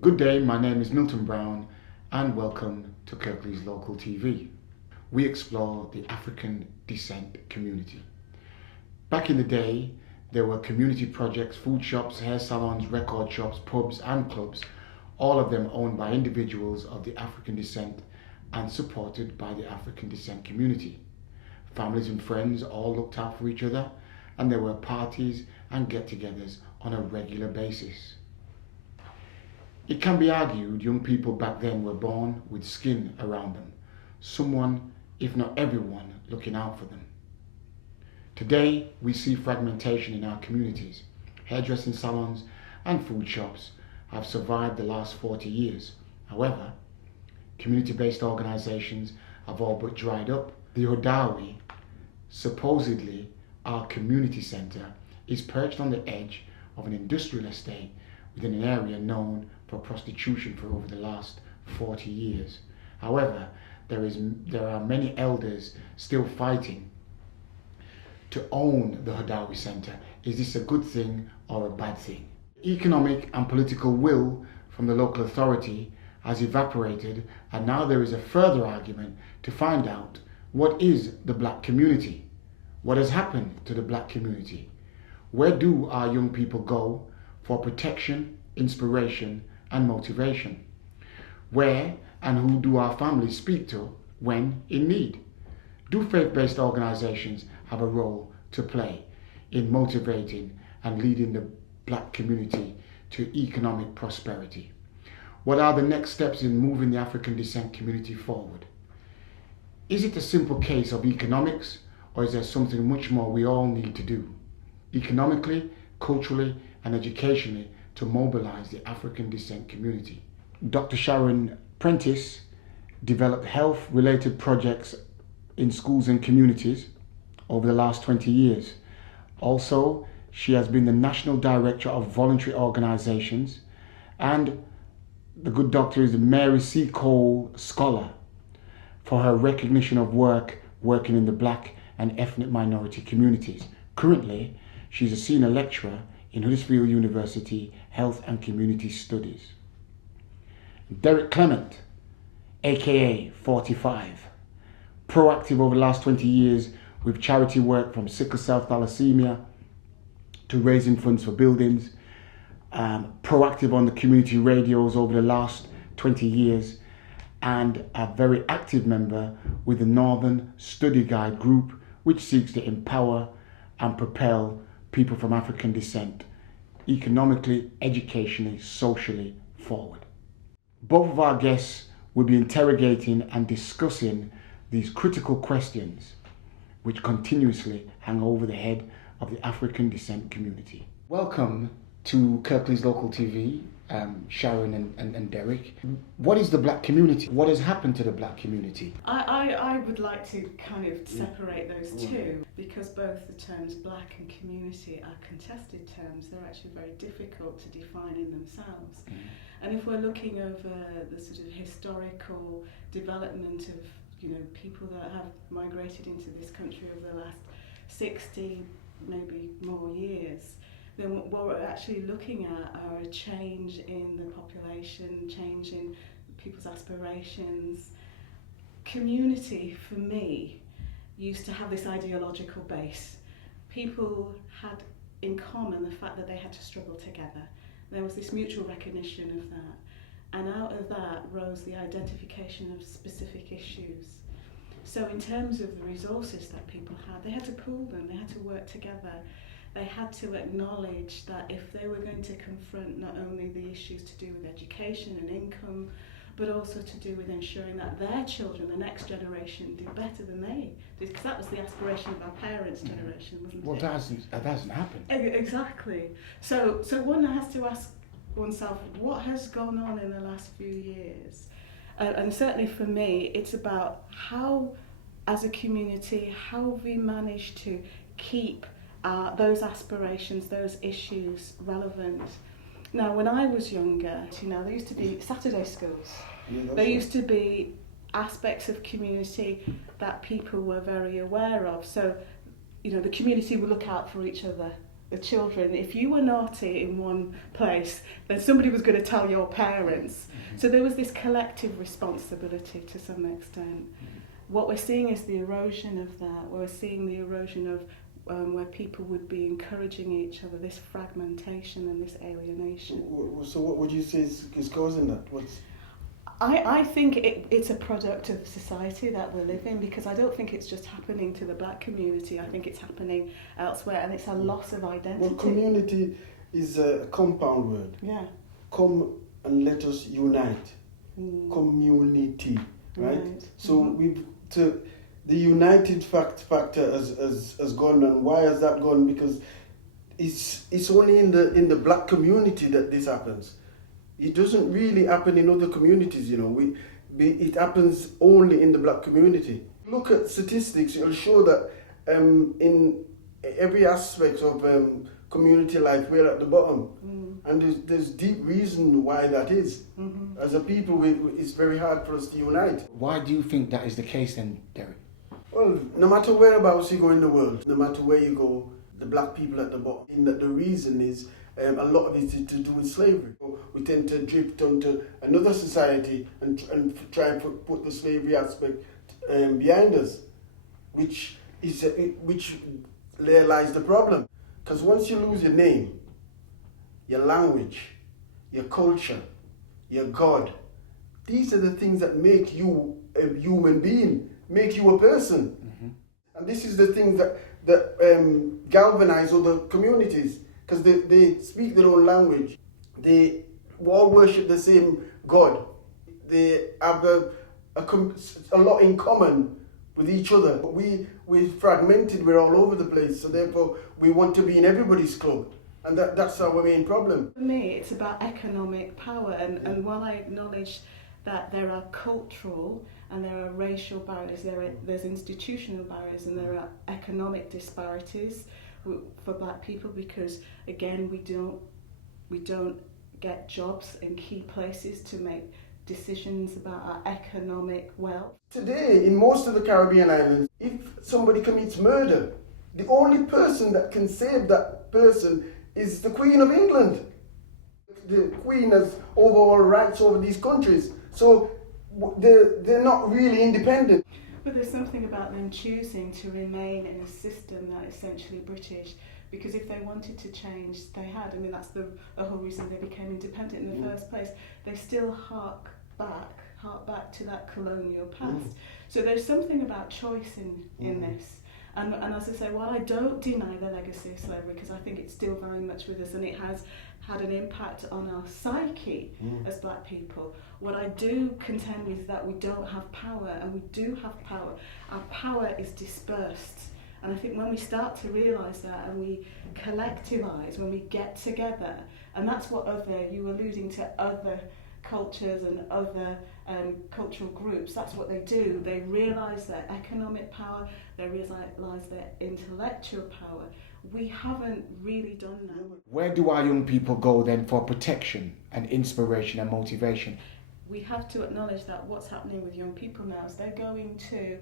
Good day, my name is Milton Brown and welcome to Kirklees Local TV. We explore the African descent community. Back in the day, there were community projects, food shops, hair salons, record shops, pubs and clubs, all of them owned by individuals of the African descent and supported by the African descent community. Families and friends all looked out for each other, and there were parties and get-togethers on a regular basis. It can be argued young people back then were born with skin around them, someone, if not everyone, looking out for them. Today, we see fragmentation in our communities. Hairdressing salons and food shops have survived the last 40 years. However, community-based organisations have all but dried up. The Hodawi, supposedly our community centre, is perched on the edge of an industrial estate within an area known for prostitution for over the last 40 years. However, there are many elders still fighting to own the Hodawi Centre. Is this a good thing or a bad thing? Economic and political will from the local authority has evaporated, and now there is a further argument to find out what is the black community? What has happened to the black community? Where do our young people go for protection, inspiration and motivation? Where and who do our families speak to when in need? Do faith-based organisations have a role to play in motivating and leading the black community to economic prosperity? What are the next steps in moving the African descent community forward? Is it a simple case of economics, or is there something much more we all need to do, economically, culturally and educationally, to mobilise the African descent community? Dr. Sharon Prentice developed health-related projects in schools and communities over the last 20 years. Also, she has been the National Director of Voluntary Organisations, and the good doctor is the Mary C. Cole Scholar for her recognition of working in the black and ethnic minority communities. Currently, she's a senior lecturer in Huddersfield University Health and Community Studies. Derek Clement, aka 45, proactive over the last 20 years with charity work from sickle cell thalassemia to raising funds for buildings, proactive on the community radios over the last 20 years, and a very active member with the Northern Study Guide group, which seeks to empower and propel people from African descent economically, educationally, socially forward. Both of our guests will be interrogating and discussing these critical questions which continuously hang over the head of the African descent community. Welcome to Kirklees Local TV, Sharon and Derek. What is the black community? What has happened to the black community? I would like to kind of separate those two, because both the terms black and community are contested terms. They're actually very difficult to define in themselves. And if we're looking over the sort of historical development of, people that have migrated into this country over the last 60, maybe more years, then what we're actually looking at are a change in the population, change in people's aspirations. Community, for me, used to have this ideological base. People had in common the fact that they had to struggle together. There was this mutual recognition of that. And out of that rose the identification of specific issues. So in terms of the resources that people had, they had to pool them, they had to work together. They had to acknowledge that if they were going to confront not only the issues to do with education and income, but also to do with ensuring that their children, the next generation, do better than they did, because that was the aspiration of our parents' generation, wasn't it? Well, that hasn't happened. Exactly. So one has to ask oneself, what has gone on in the last few years? And certainly for me, it's about how, as a community, how have we managed to keep those aspirations, those issues relevant. Now, when I was younger, there used to be Saturday schools. There used to be aspects of community that people were very aware of. So, the community would look out for each other. the children, if you were naughty in one place, then somebody was going to tell your parents. So there was this collective responsibility to some extent. What we're seeing is the erosion of that. We're seeing the erosion of where people would be encouraging each other, this fragmentation and this alienation. So what would you say is causing that? I think it's a product of society that we live in, because I don't think it's just happening to the black community. I think it's happening elsewhere, and it's a loss of identity. Well, community is a compound word. Yeah. Come and let us unite. Community, right? So the united factor has gone, and why has that gone? Because it's only in the black community that this happens. It doesn't really happen in other communities, you know. It happens only in the black community. Look at statistics; it'll show that in every aspect of community life, we're at the bottom, and there's deep reason why that is. As a people, it's very hard for us to unite. Why do you think that is the case then, Derek? Well, no matter whereabouts you go in the world, no matter where you go, the black people at the bottom. And that the reason is a lot of it is to do with slavery. We tend to drift onto another society and try and put the slavery aspect behind us, which there lies the problem. Because once you lose your name, your language, your culture, your God, these are the things that make you a human being, make you a person. And this is the thing that galvanize other communities, because they speak their own language. They all worship the same God. They have a lot in common with each other. But we're fragmented, we're all over the place, so therefore we want to be in everybody's club. And that's our main problem. For me, it's about economic power, and while I acknowledge that there are cultural and there are racial barriers, there's institutional barriers, and there are economic disparities for black people, because again we don't get jobs in key places to make decisions about our economic wealth. Today, in most of the Caribbean islands, if somebody commits murder, the only person that can save that person is the Queen of England. The Queen has overall rights over these countries, so they're not really independent. But there's something about them choosing to remain in a system that is essentially British, because if they wanted to change, they had. I mean, that's the whole reason they became independent in the first place. They still hark back to that colonial past. So there's something about choice in this. And as I say, while I don't deny the legacy of slavery, because I think it's still very much with us and it has had an impact on our psyche as black people, what I do contend with is that we don't have power, and we do have power. Our power is dispersed. And I think when we start to realise that, and we collectivise, when we get together, and that's what you were alluding to, other cultures and other cultural groups, that's what they do. They realise their economic power, they realise their intellectual power. We haven't really done that. Where do our young people go then for protection and inspiration and motivation? We have to acknowledge that what's happening with young people now is they're going to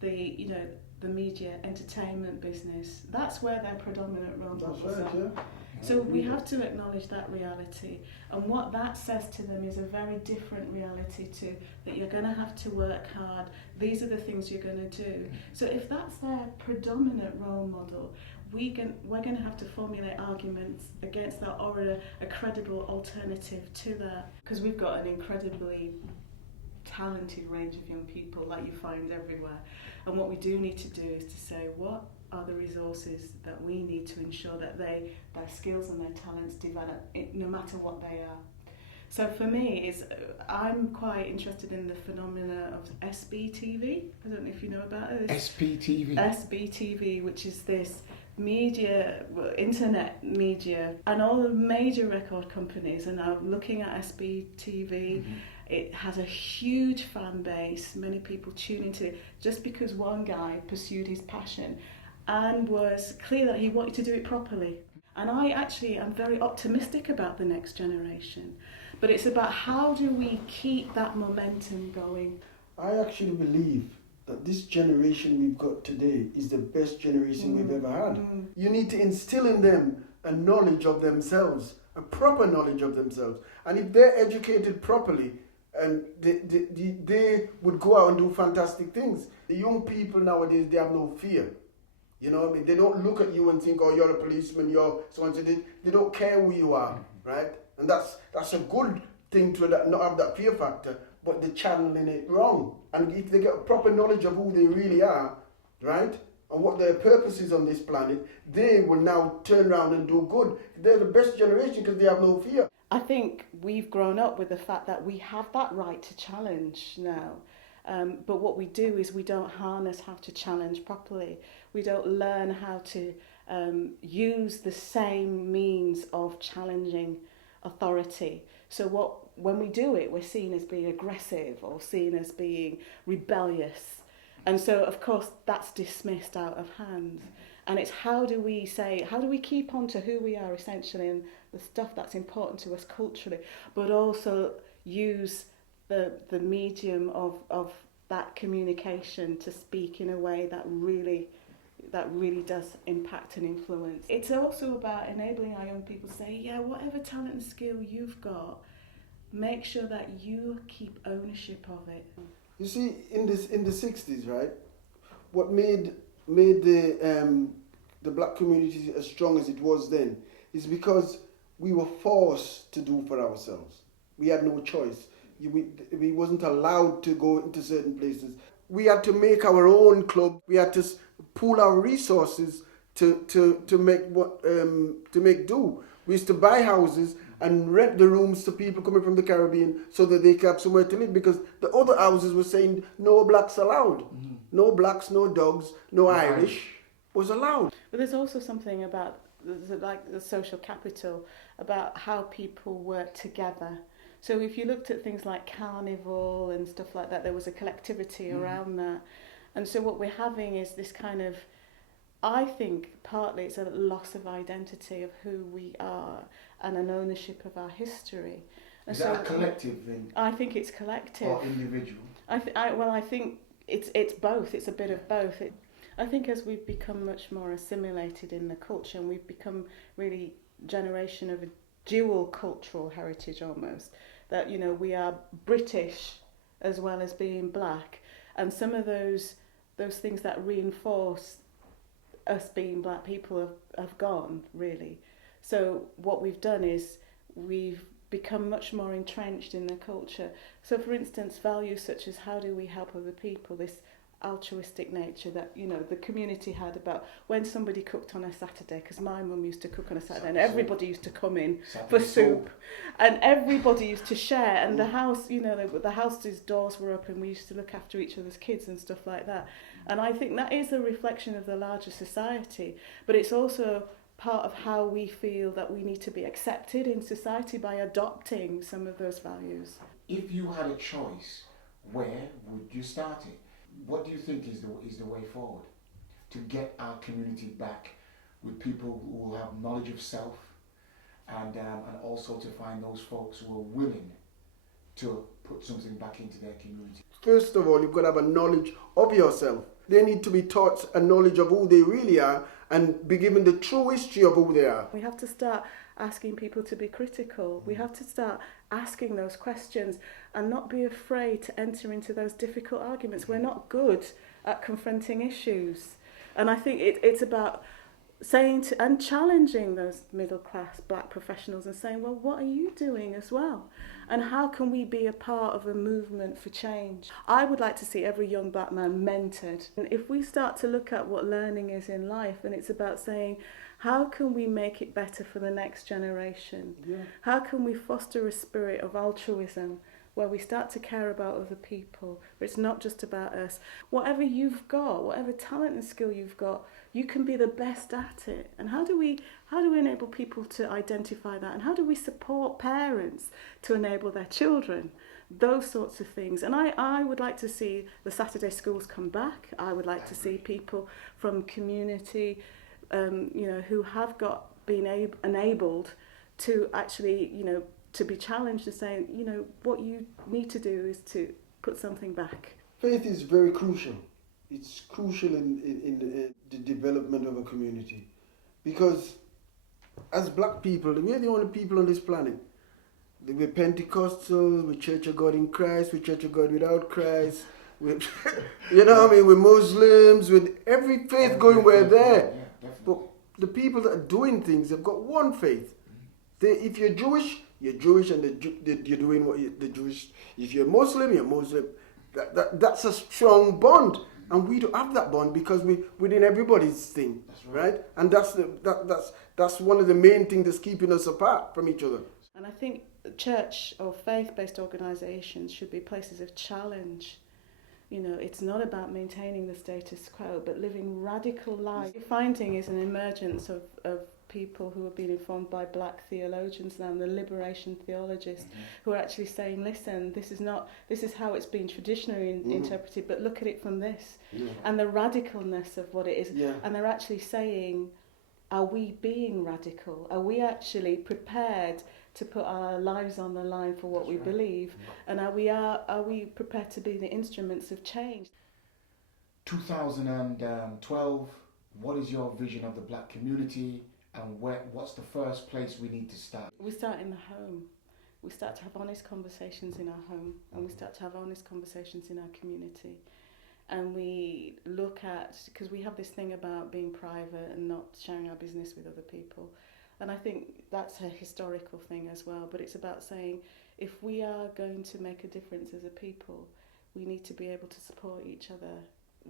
the media, entertainment business. That's where their predominant role models are. Yeah. So we have to acknowledge that reality, and what that says to them is a very different reality to that you're going to have to work hard, these are the things you're going to do. So if that's their predominant role model, we're going to have to formulate arguments against that, or a credible alternative to that, because we've got an incredibly talented range of young people that you find everywhere, and what we do need to do is to say, what are the resources that we need to ensure that their skills and their talents develop no matter what they are. So for me, I'm quite interested in the phenomena of SBTV. I don't know if you know about it. SBTV? SBTV, which is this media, internet media, and all the major record companies are now looking at SBTV. It has a huge fan base, many people tune into it, just because one guy pursued his passion and was clear that he wanted to do it properly. And I actually am very optimistic about the next generation. But it's about how do we keep that momentum going. I actually believe that this generation we've got today is the best generation we've ever had. You need to instill in them a knowledge of themselves, a proper knowledge of themselves. And if they're educated properly, and they would go out and do fantastic things. The young people nowadays, they have no fear. You know what I mean? They don't look at you and think, oh, you're a policeman, you're so-and-so. They don't care who you are, right? And that's a good thing to not have that fear factor, but they're channeling it wrong. And if they get proper knowledge of who they really are, right, and what their purpose is on this planet, they will now turn around and do good. They're the best generation because they have no fear. I think we've grown up with the fact that we have that right to challenge now. But what we do is we don't harness how to challenge properly. We don't learn how to use the same means of challenging authority. So when we do it, we're seen as being aggressive or seen as being rebellious. And so, of course, that's dismissed out of hand. And it's how do we keep on to who we are essentially and the stuff that's important to us culturally, but also use the medium of that communication to speak in a way that really does impact and influence. It's also about enabling our young people to say, yeah, whatever talent and skill you've got, make sure that you keep ownership of it. You see, in the 60s, right, what made the black community as strong as it was then is because we were forced to do for ourselves. We had no choice. We wasn't allowed to go into certain places. We had to make our own club. We had to pool our resources to make do. We used to buy houses and rent the rooms to people coming from the Caribbean so that they could have somewhere to live, because the other houses were saying no blacks allowed. No blacks, no dogs, no Irish was allowed. But there's also something about the social capital, about how people work together. So if you looked at things like carnival and stuff like that, there was a collectivity around that. And so what we're having is this kind of, I think partly it's a loss of identity of who we are and an ownership of our history. And is that a collective thing? I think it's collective. Or individual? I think it's both. It's a bit of both. I think as we've become much more assimilated in the culture, and we've become really generation of a dual cultural heritage almost, that, you know, we are British as well as being black, and some of those things that reinforce us being black people have gone, really. So what we've done is we've become much more entrenched in the culture. So for instance, values such as how do we help other people, this altruistic nature that, you know, the community had about when somebody cooked on a Saturday, because my mum used to cook on a Saturday and everybody used to come in for soup and everybody used to share, and the house, you know, the house's doors were open, we used to look after each other's kids and stuff like that. And I think that is a reflection of the larger society, but it's also part of how we feel that we need to be accepted in society by adopting some of those values. If you had a choice, where would you start it? What do you think is the way forward to get our community back with people who will have knowledge of self, and also to find those folks who are willing to put something back into their community? First of all, you've got to have a knowledge of yourself. They need to be taught a knowledge of who they really are and be given the true history of who they are. We have to start asking people to be critical. We have to start asking those questions and not be afraid to enter into those difficult arguments. We're not good at confronting issues. And I think it's about saying to and challenging those middle class black professionals and saying, well, what are you doing as well? And how can we be a part of a movement for change? I would like to see every young black man mentored. And if we start to look at what learning is in life, then it's about saying, how can we make it better for the next generation? Yeah. How can we foster a spirit of altruism where we start to care about other people, where it's not just about us? Whatever you've got, whatever talent and skill you've got, you can be the best at it. And how do we enable people to identify that? And how do we support parents to enable their children? Those sorts of things. And I would like to see the Saturday schools come back. I would like to see people from community, who have been enabled to actually, to be challenged and saying, what you need to do is to put something back. Faith is very crucial. it's crucial in the development of a community, because as black people, we're the only people on this planet. We're Pentecostals, we're Church of God in Christ, we're Church of God without Christ, we're, you know what I mean, we're Muslims, with every faith going, we're there. Yeah, but the people that are doing things, they've got one faith. If you're Jewish, and you're doing what the Jewish. If you're Muslim, you're Muslim. That's a strong bond, and we don't have that bond because we're in everybody's thing, that's right? And that's one of the main things that's keeping us apart from each other. And I think church or faith-based organisations should be places of challenge. You know, it's not about maintaining the status quo, but living radical life. What you're finding is an emergence of people who have been informed by black theologians now, and the liberation theologists, who are actually saying, listen, this is how it's been traditionally interpreted, but look at it from this, and the radicalness of what it is. And they're actually saying, are we being radical? Are we actually prepared to put our lives on the line for what we believe? And are we prepared to be the instruments of change? 2012, what is your vision of the black community, and what's the first place we need to start? We start in the home. We start to have honest conversations in our home, and we start to have honest conversations in our community. And we look at, because we have this thing about being private and not sharing our business with other people. And I think that's a historical thing as well, but it's about saying, if we are going to make a difference as a people, we need to be able to support each other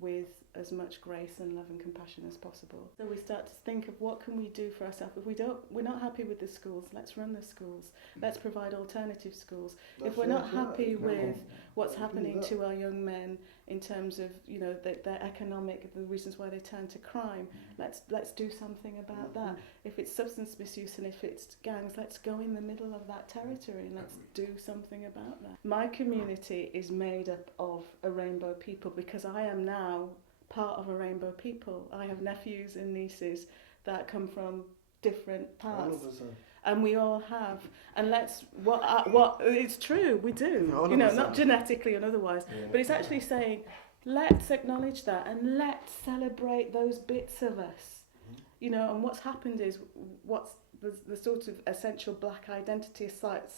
with as much grace and love and compassion as possible. So we start to think of what can we do for ourselves. If we're not happy with the schools, let's run the schools. Let's provide alternative schools. If we're not happy with what's happening to our young men in terms of, you know, their economic, the reasons why they turn to crime, let's do something about that. If it's substance misuse and if it's gangs, let's go in the middle of that territory and let's do something about that. My community is made up of a rainbow people because I am now part of a rainbow people. I have nephews and nieces that come from different parts. And we all have, and it's true, we do, you know, not genetically and otherwise, but it's actually saying, let's acknowledge that and let's celebrate those bits of us, you know. And what's happened is, what's the sort of essential black identity is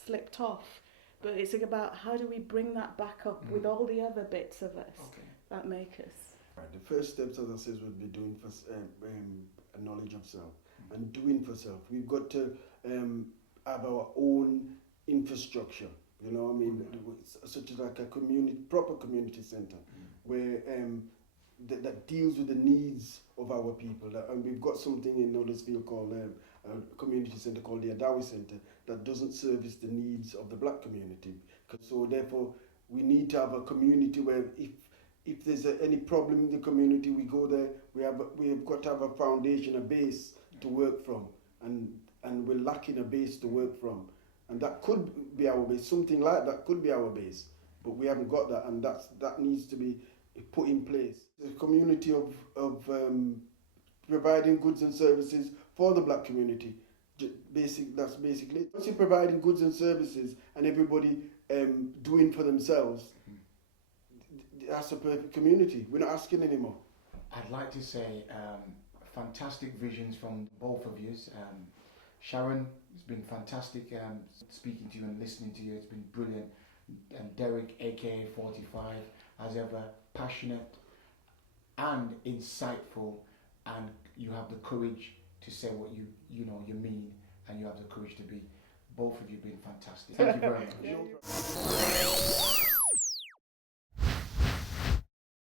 slipped off, but it's about how do we bring that back up with all the other bits of us that make us. The first steps, as I said, would be doing for a knowledge of self and doing for self. We've got to have our own infrastructure, you know what I mean, such as like a proper community centre where that deals with the needs of our people. And we've got something in Huddersfield called a community centre called the Adawi Centre that doesn't service the needs of the black community. So therefore, we need to have a community where if there's any problem in the community, we go there. We've got to have a foundation, a base to work from, and we're lacking a base to work from, and that could be our base. Something like that could be our base, but we haven't got that, and that needs to be put in place. The community of providing goods and services for the black community. That's basically it. Once you're providing goods and services and everybody doing for themselves, that's a perfect community. We're not asking anymore. I'd like to say fantastic visions from both of you. Sharon, it's been fantastic speaking to you and listening to you. It's been brilliant. And Derek, aka 45, as ever, passionate and insightful, and you have the courage to say what you mean, and you have the courage to be. Both of you have been fantastic. Thank you very much.